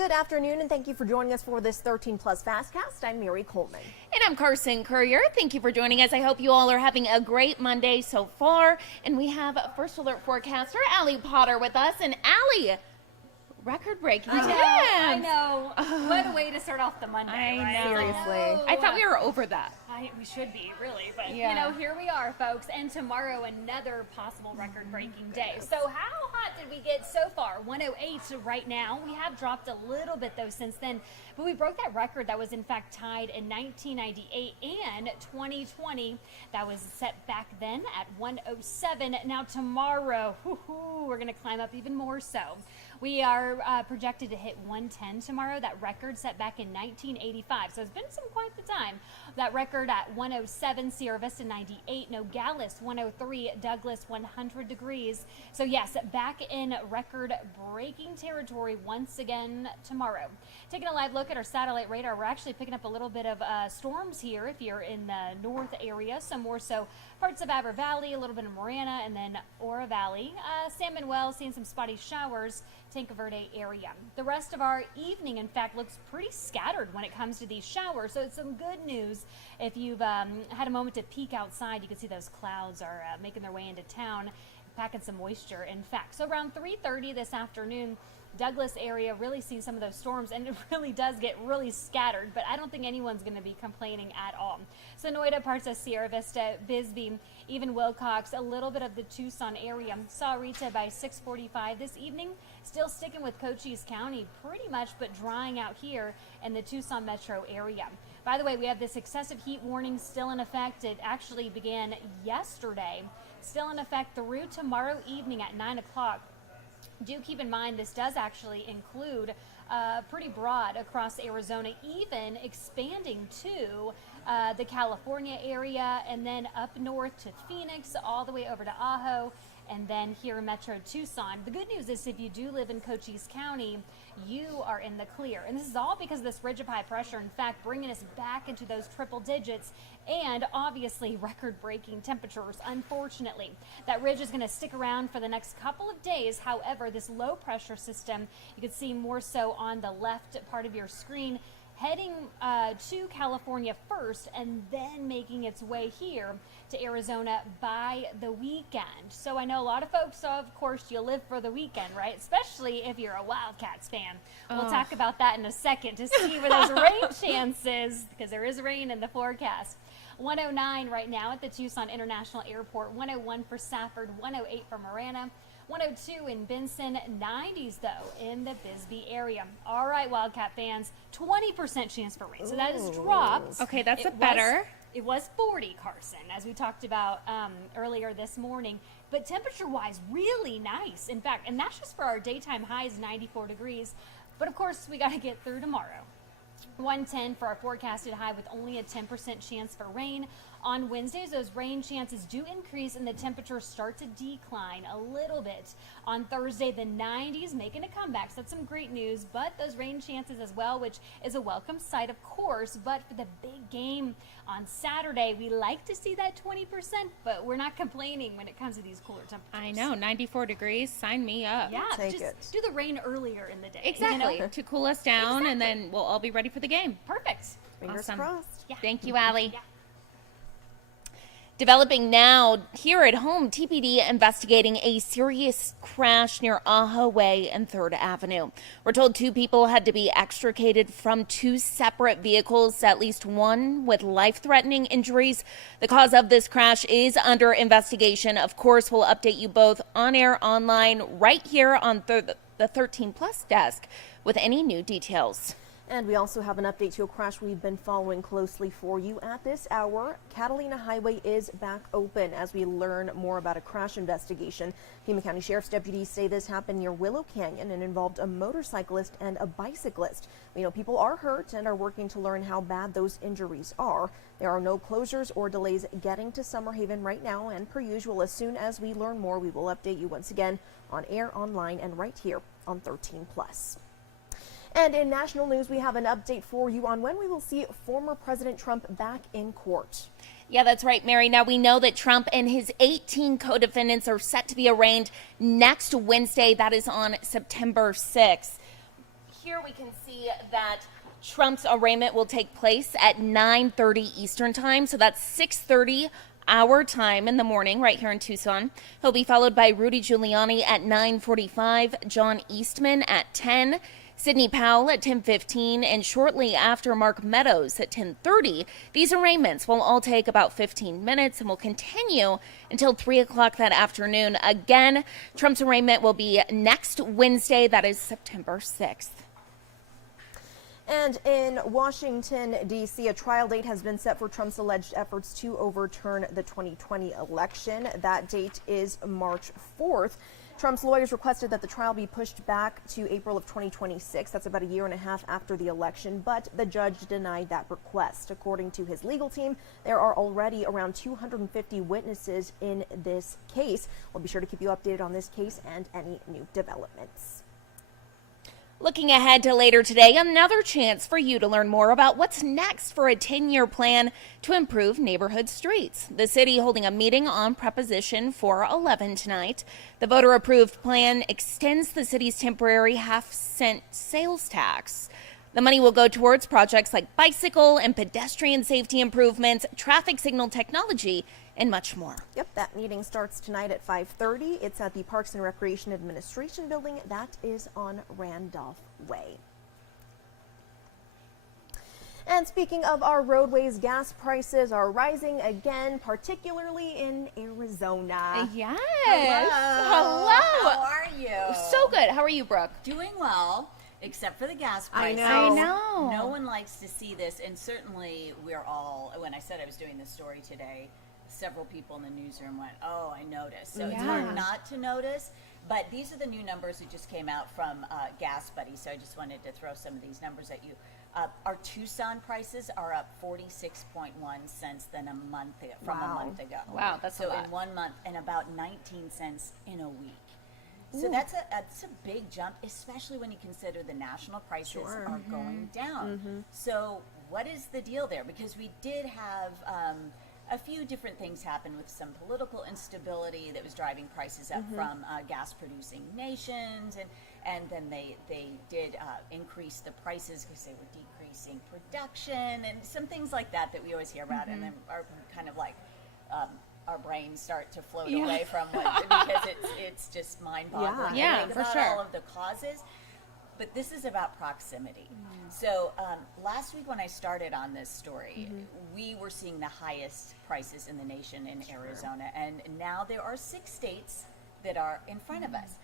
Good afternoon, and thank you for joining us for this 13 Plus FastCast. I'm Mary Coleman. And I'm Carson Courier. Thank you for joining us. I hope you all are having a great Monday so far. And we have First Alert forecaster Allie Potter with us. And Allie, record-breaking temps. I know. What a way to start off the Monday, I right? know. Seriously. I thought we were over that. We should be, really. But, Yeah. here we are, folks. And tomorrow, another possible record-breaking day. So how hot did we get so far? 108 right now. We have dropped a little bit, though, since then. But we broke that record that was, in fact, tied in 1998 and 2020. That was set back then at 107. Now, tomorrow, we're going to climb up even more so. We are projected to hit 110 tomorrow. That record set back in 1985. So it's been quite the time. That record at 107, Sierra Vista 98, Nogales 103, Douglas 100 degrees. So yes, back in record-breaking territory once again tomorrow. Taking a live look at our satellite radar, we're actually picking up a little bit of storms here if you're in the north area. Some more so parts of Aber Valley, a little bit of Marana, and then Ora Valley. San Manuel seeing some spotty showers. Tanque Verde area. The rest of our evening, in fact, looks pretty scattered when it comes to these showers. So it's some good news. If you've had a moment to peek outside, you can see those clouds are making their way into town, packing some moisture, in fact. So around 3:30 this afternoon, Douglas area really sees some of those storms, and it really does get really scattered, but I don't think anyone's going to be complaining at all. Sonoyta, parts of Sierra Vista, Bisbee, even Wilcox, a little bit of the Tucson area. Saw Rita by 6:45 this evening. Still sticking with Cochise County pretty much, but drying out here in the Tucson metro area. By the way, we have this excessive heat warning still in effect. It actually began yesterday, still in effect through tomorrow evening at 9 o'clock. Do keep in mind this does actually include pretty broad across Arizona, even expanding to the California area, and then up north to Phoenix, all the way over to Ajo, and then here in Metro Tucson. The good news is if you do live in Cochise County, you are in the clear. And this is all because of this ridge of high pressure, in fact, bringing us back into those triple digits and obviously record-breaking temperatures, unfortunately. That ridge is going to stick around for the next couple of days. However, this low pressure system, you can see more so on the left part of your screen, heading to California first and then making its way here to Arizona by the weekend. So I know a lot of folks, of course, you live for the weekend, right? Especially if you're a Wildcats fan. We'll talk about that in a second to see where those rain chances, because there is rain in the forecast. 109 right now at the Tucson International Airport, 101 for Safford, 108 for Marana, 102 in Benson, 90s though in the Bisbee area. All right, Wildcat fans, 20% chance for rain. So that has dropped. Okay, that's better. It was 40, Carson, as we talked about earlier this morning. But temperature-wise, really nice. In fact, and that's just for our daytime highs, 94 degrees. But of course, we got to get through tomorrow. 110 for our forecasted high with only a 10% chance for rain. On Wednesdays, those rain chances do increase and the temperatures start to decline a little bit. On Thursday, the 90s making a comeback. So that's some great news, but those rain chances as well, which is a welcome sight, of course. But for the big game on Saturday, we like to see that 20%, but we're not complaining when it comes to these cooler temperatures. I know, 94 degrees, sign me up. Yeah, Take just it. do the rain earlier in the day. Exactly, to cool us down, and then we'll all be ready for the game. Perfect. Fingers Awesome. crossed. Yeah. Thank you, Allie. Yeah. Developing now here at home, TPD investigating a serious crash near Ajo Way and 3rd Avenue. We're told 2 people had to be extricated from 2 separate vehicles, at least one with life-threatening injuries. The cause of this crash is under investigation. Of course, we'll update you both on air, online, right here on the 13 Plus desk with any new details. And we also have an update to a crash we've been following closely for you at this hour. Catalina Highway is back open as we learn more about a crash investigation. Pima County Sheriff's deputies say this happened near Willow Canyon and involved a motorcyclist and a bicyclist. We know people are hurt and are working to learn how bad those injuries are. There are no closures or delays getting to Summerhaven right now, and per usual, as soon as we learn more, we will update you once again on air, online, and right here on 13 Plus. And in national news, we have an update for you on when we will see former President Trump back in court. Yeah, that's right, Mary. Now, we know that Trump and his 18 co-defendants are set to be arraigned next Wednesday. That is on September 6th. here we can see that Trump's arraignment will take place at 9:30 Eastern time, so that's 6:30 our time in the morning right here in Tucson. He'll be followed by Rudy Giuliani at 9:45, John Eastman at 10, Sidney Powell at 10:15, and shortly after Mark Meadows at 10:30. These arraignments will all take about 15 minutes and will continue until 3 o'clock that afternoon. Again, Trump's arraignment will be next Wednesday, that is September 6th. And in Washington, D.C., a trial date has been set for Trump's alleged efforts to overturn the 2020 election. That date is March 4th. Trump's lawyers requested that the trial be pushed back to April of 2026. That's about a year and a half after the election, but the judge denied that request. According to his legal team, there are already around 250 witnesses in this case. We'll be sure to keep you updated on this case and any new developments. Looking ahead to later today, another chance for you to learn more about what's next for a 10-year plan to improve neighborhood streets. The city holding a meeting on Proposition 411 tonight. The voter-approved plan extends the city's temporary half-cent sales tax. The money will go towards projects like bicycle and pedestrian safety improvements, traffic signal technology, and much more. Yep, that meeting starts tonight at 5:30. It's at the Parks and Recreation Administration building. That is on Randolph Way. And speaking of our roadways, gas prices are rising again, particularly in Arizona. Yes. Hello. How are you? So good. How are you, Brooke? Doing well, except for the gas I prices. know. No one likes to see this, and certainly we're all, when I said I was doing this story today, several people in the newsroom went, oh, I noticed. So it's hard not to notice, but these are the new numbers that just came out from Gas Buddy, so I just wanted to throw some of these numbers at you. Our Tucson prices are up 46.1 cents from a month ago. Wow, that's so a lot. in 1 month, and about 19 cents in a week. So that's a big jump, especially when you consider the national prices are going down. So what is the deal there? Because we did have a few different things happen with some political instability that was driving prices up from gas-producing nations, and then they did increase the prices because they were decreasing production and some things like that we always hear about, and then are kind of like our brains start to float away from what, because it's just mind-boggling. Yeah, Think for about sure. all of the causes. But this is about proximity. So last week when I started on this story, we were seeing the highest prices in the nation in Arizona. And now there are 6 states that are in front of us.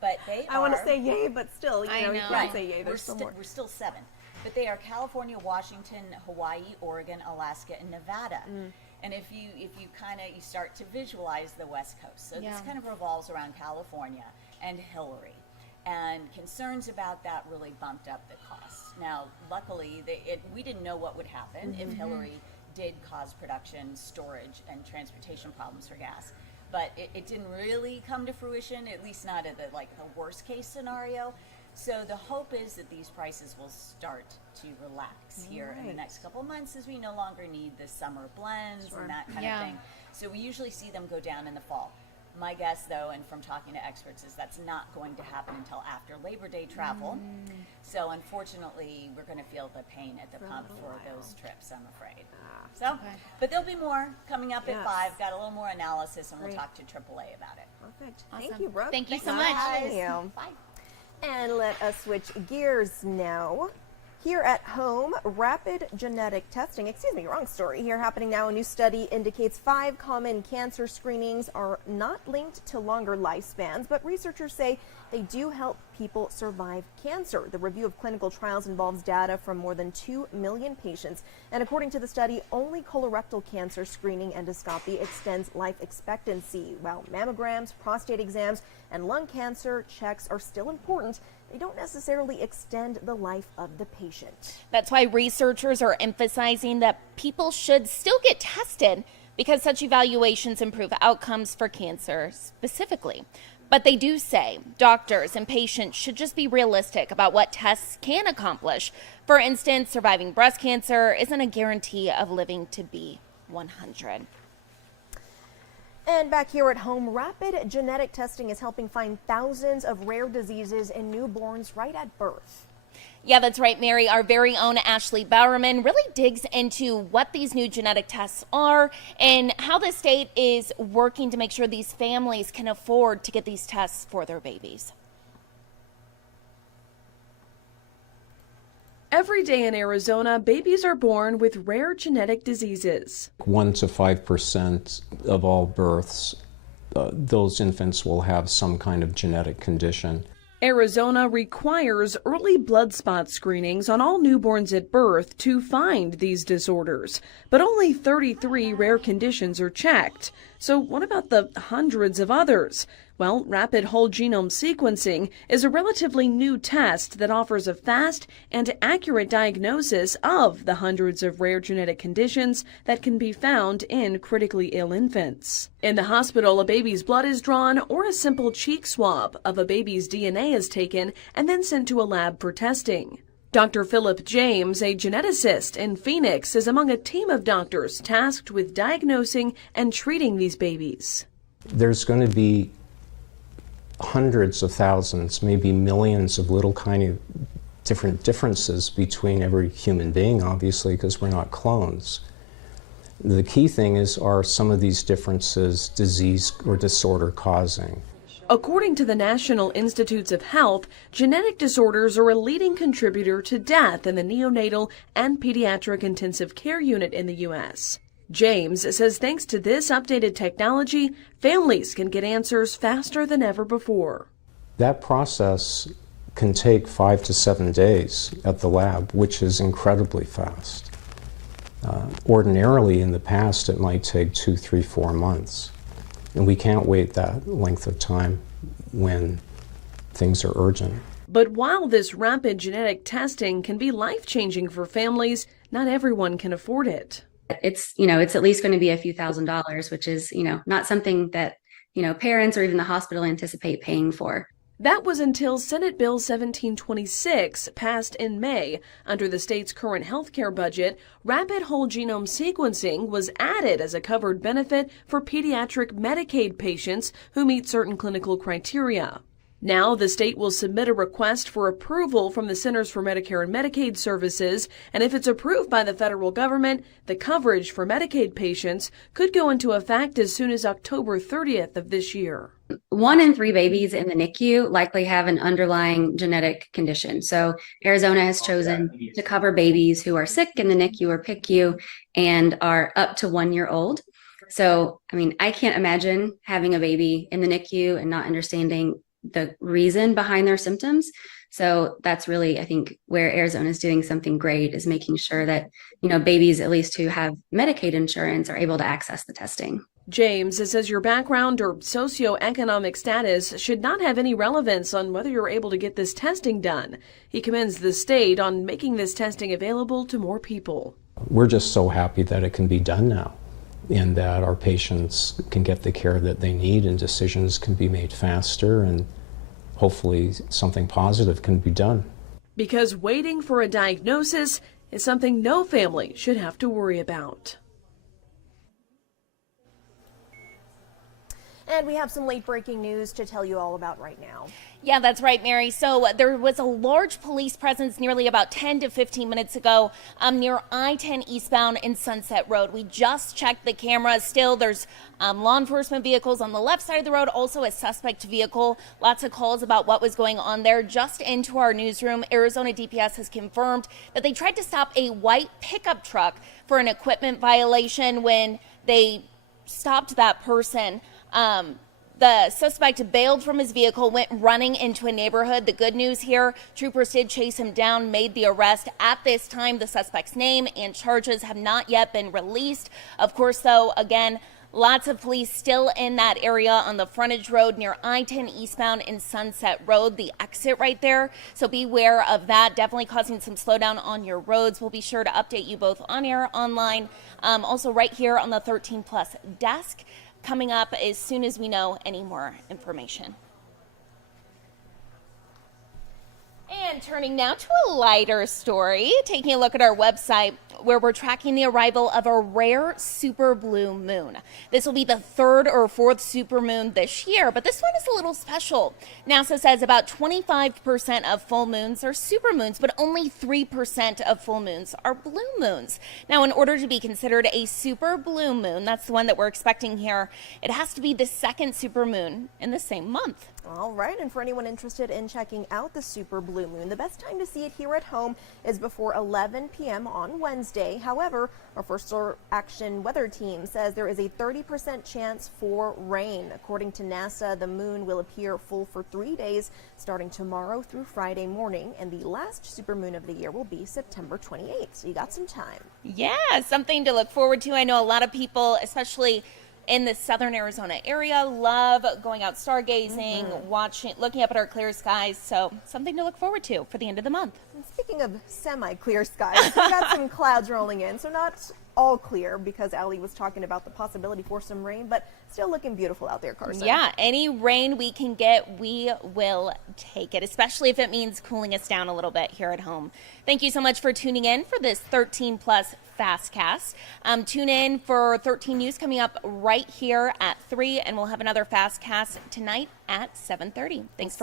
But they I want to say yay, but still, you I know, you know. can't say yay. There's still more. We're still 7. But they are California, Washington, Hawaii, Oregon, Alaska, and Nevada. And if you you start to visualize the West Coast. So this kind of revolves around California and Hillary. And concerns about that really bumped up the costs. Now, luckily, we didn't know what would happen if Hillary did cause production, storage, and transportation problems for gas. But it didn't really come to fruition, at least not at the worst case scenario. So the hope is that these prices will start to relax here in the next couple of months, as we no longer need the summer blends and that kind of thing. So we usually see them go down in the fall. My guess, though, and from talking to experts, is that's not going to happen until after Labor Day travel. So unfortunately, we're going to feel the pain at the pump for those trips, I'm afraid. But there'll be more coming up at 5. Got a little more analysis, and we'll talk to AAA about it. Perfect. Awesome. Thank you, Brooke. Thank you so Thanks much. for having you. Bye. And let us switch gears now. Here at home, rapid genetic testing, wrong story here happening now. A new study indicates 5 common cancer screenings are not linked to longer lifespans, but researchers say they do help people survive cancer. The review of clinical trials involves data from more than 2 million patients. And according to the study, only colorectal cancer screening endoscopy extends life expectancy, while mammograms, prostate exams, and lung cancer checks are still important. They don't necessarily extend the life of the patient. That's why researchers are emphasizing that people should still get tested because such evaluations improve outcomes for cancer specifically. But they do say doctors and patients should just be realistic about what tests can accomplish. For instance, surviving breast cancer isn't a guarantee of living to be 100. And back here at home, rapid genetic testing is helping find thousands of rare diseases in newborns right at birth. Yeah, that's right, Mary. Our very own Ashley Bowerman really digs into what these new genetic tests are and how the state is working to make sure these families can afford to get these tests for their babies. Every day in Arizona, babies are born with rare genetic diseases. 1 to 5% of all births, those infants will have some kind of genetic condition. Arizona requires early blood spot screenings on all newborns at birth to find these disorders, but only 33 rare conditions are checked. So what about the hundreds of others? Well, rapid whole genome sequencing is a relatively new test that offers a fast and accurate diagnosis of the hundreds of rare genetic conditions that can be found in critically ill infants. In the hospital, a baby's blood is drawn or a simple cheek swab of a baby's DNA is taken and then sent to a lab for testing. Dr. Philip James, a geneticist in Phoenix, is among a team of doctors tasked with diagnosing and treating these babies. There's going to be hundreds of thousands, maybe millions of little kind of different differences between every human being, obviously, because we're not clones. The key thing is, are some of these differences disease or disorder causing? According to the National Institutes of Health, genetic disorders are a leading contributor to death in the neonatal and pediatric intensive care unit in the U.S. James says thanks to this updated technology, families can get answers faster than ever before. That process can take 5 to 7 days at the lab, which is incredibly fast. Ordinarily, in the past, it might take 2, 3, 4 months. And we can't wait that length of time when things are urgent. But while this rapid genetic testing can be life-changing for families, not everyone can afford it. It's at least going to be a few $1,000s, which is, not something that, parents or even the hospital anticipate paying for. That was until Senate Bill 1726 passed in May. Under the state's current health care budget, rapid whole genome sequencing was added as a covered benefit for pediatric Medicaid patients who meet certain clinical criteria. Now, the state will submit a request for approval from the Centers for Medicare and Medicaid Services, and if it's approved by the federal government, the coverage for Medicaid patients could go into effect as soon as October 30th of this year. 1 in 3 babies in the NICU likely have an underlying genetic condition. So Arizona has chosen to cover babies who are sick in the NICU or PICU and are up to 1 year old. So, I can't imagine having a baby in the NICU and not understanding the reason behind their symptoms. So that's really, I think, where Arizona is doing something great, is making sure that, babies, at least who have Medicaid insurance, are able to access the testing. James says your background or socioeconomic status should not have any relevance on whether you're able to get this testing done. He commends the state on making this testing available to more people. We're just so happy that it can be done now, and that our patients can get the care that they need and decisions can be made faster, and hopefully something positive can be done. Because waiting for a diagnosis is something no family should have to worry about. And we have some late breaking news to tell you all about right now. Yeah, that's right, Mary. So there was a large police presence nearly about 10 to 15 minutes ago near I-10 eastbound in Sunset Road. We just checked the cameras. Still, there's law enforcement vehicles on the left side of the road, also a suspect vehicle. Lots of calls about what was going on there. Just into our newsroom, Arizona DPS has confirmed that they tried to stop a white pickup truck for an equipment violation. When they stopped that person, the suspect bailed from his vehicle, went running into a neighborhood. The good news here, troopers did chase him down, made the arrest. At this time, the suspect's name and charges have not yet been released. Of course, though, again, lots of police still in that area on the frontage road near I-10 eastbound in Sunset Road, the exit right there. So beware of that, definitely causing some slowdown on your roads. We'll be sure to update you both on air, online, also right here on the 13 Plus desk, coming up as soon as we know any more information. And turning now to a lighter story, taking a look at our website, where we're tracking the arrival of a rare super blue moon. This will be the third or fourth supermoon this year, but this one is a little special. NASA says about 25% of full moons are supermoons, but only 3% of full moons are blue moons. Now, in order to be considered a super blue moon, that's the one that we're expecting here, it has to be the second supermoon in the same month. All right, and for anyone interested in checking out the super blue moon, the best time to see it here at home is before 11 p.m. on Wednesday. However, our First Action weather team says there is a 30% chance for rain. According to NASA, the moon will appear full for 3 days, starting tomorrow through Friday morning, and the last supermoon of the year will be September 28th, so you got some time. Yeah, something to look forward to. I know a lot of people, especially in the southern Arizona area, love going out stargazing, watching, looking up at our clear skies. So something to look forward to for the end of the month. And speaking of semi-clear skies, we got some clouds rolling in, so not all clear because Allie was talking about the possibility for some rain, but still looking beautiful out there, Carson. Yeah, any rain we can get, we will take it, especially if it means cooling us down a little bit here at home. Thank you so much for tuning in for this 13 Plus FastCast. Tune in for 13 News coming up right here at 3, and we'll have another FastCast tonight at 7:30. Thanks for